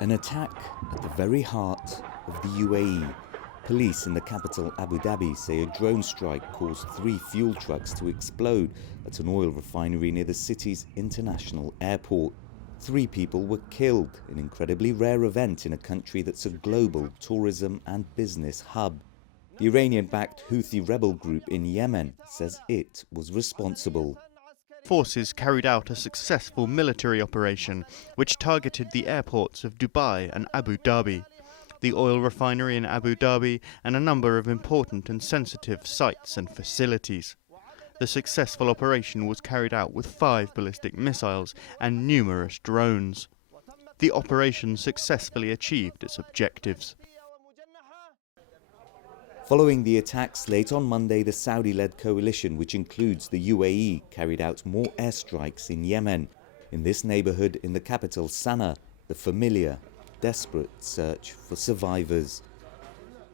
An attack at the very heart of the UAE. Police in the capital Abu Dhabi say a drone strike caused 3 fuel trucks to explode at an oil refinery near the city's international airport. 3 people were killed, an incredibly rare event in a country that's a global tourism and business hub. The Iranian-backed Houthi rebel group in Yemen says it was responsible. Forces carried out a successful military operation which targeted the airports of Dubai and Abu Dhabi, the oil refinery in Abu Dhabi, and a number of important and sensitive sites and facilities. The successful operation was carried out with 5 ballistic missiles and numerous drones. The operation successfully achieved its objectives. Following the attacks late on Monday, the Saudi-led coalition, which includes the UAE, carried out more airstrikes in Yemen. In this neighborhood in the capital Sana'a, the familiar, desperate search for survivors.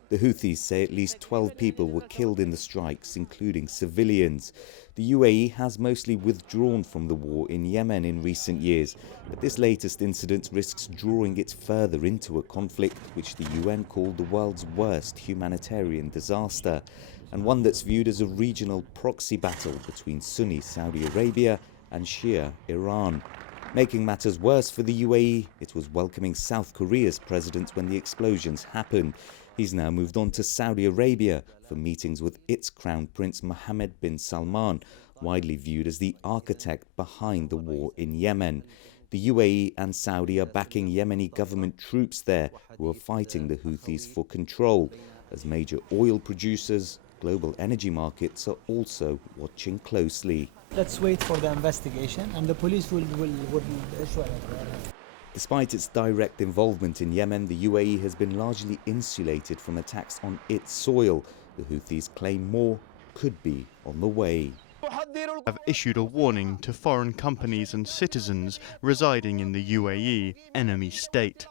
The Houthis say at least 12 people were killed in the strikes, including civilians. The UAE has mostly withdrawn from the war in Yemen in recent years, but this latest incident risks drawing it further into a conflict which the UN called the world's worst humanitarian disaster, and one that's viewed as a regional proxy battle between Sunni Saudi Arabia and Shia Iran. Making matters worse for the UAE, it was welcoming South Korea's president when the explosions happened. He's now moved on to Saudi Arabia for meetings with its Crown Prince Mohammed bin Salman, widely viewed as the architect behind the war in Yemen. The UAE and Saudi are backing Yemeni government troops there who are fighting the Houthis for control. As major oil producers, global energy markets are also watching closely. Let's wait for the investigation and the police will issue it. Despite its direct involvement in Yemen, the UAE has been largely insulated from attacks on its soil. The Houthis claim more could be on the way. Have issued a warning to foreign companies and citizens residing in the UAE, enemy state.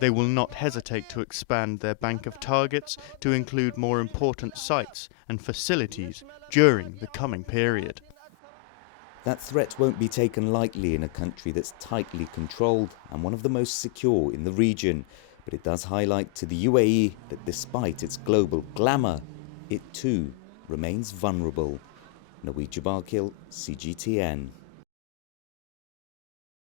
They will not hesitate to expand their bank of targets to include more important sites and facilities during the coming period. That threat won't be taken lightly in a country that's tightly controlled and one of the most secure in the region. But it does highlight to the UAE that despite its global glamour, it too remains vulnerable. Naweed Jabarkil, CGTN.